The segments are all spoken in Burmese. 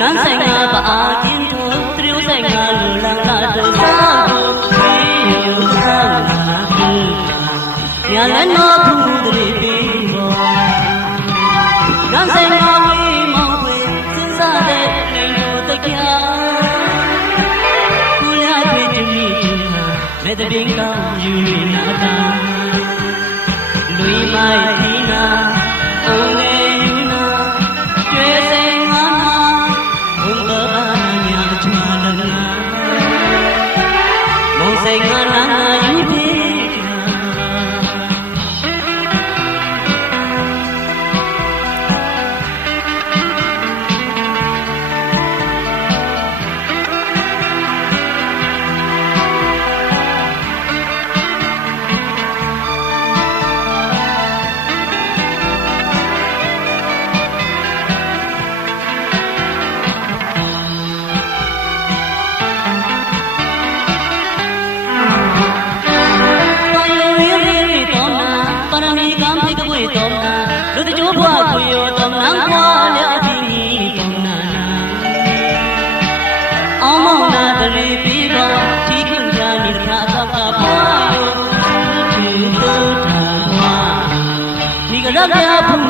နန်းဆိုင်ငါပအာကင်းတို့သရိုးဆိုင်ငါလူလန်လာတော့သာကိုခေယူသာနာကူညာလနောဘူးတရီပင်ပေါ်နန်းဆိုင်ငါဝေးမောင်းဝေးစဉ်းစားတဲ့နေတို့တကြကိုရတွေ့တူမိတူဟာမဲ့တဲ့ပင်ကောင်းယူနေတာတာလူမိုက် မုံ တော်နာလူတကျိုးဘွားကိုရောတော်နာခွာလျာပြီတော်နာအောင်မောင်နာတရီပြီးတော့ဒီခွန်ကြာနိခါသောကဘွားရောသူတို့ထာဘွားဒီကရပြဖုန်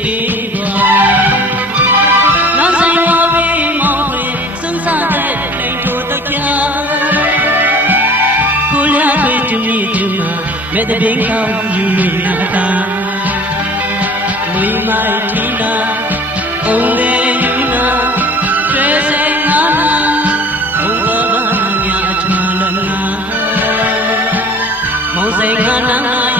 မဲ့တဲ့ငောင်းယူနေတာတာမွေမိုက်ထီနာအုံးတဲ့ယူနာကျဲစင်ငါနာဘုံဘာဘာညာအချမလနာမောင်စိန်ငါနာ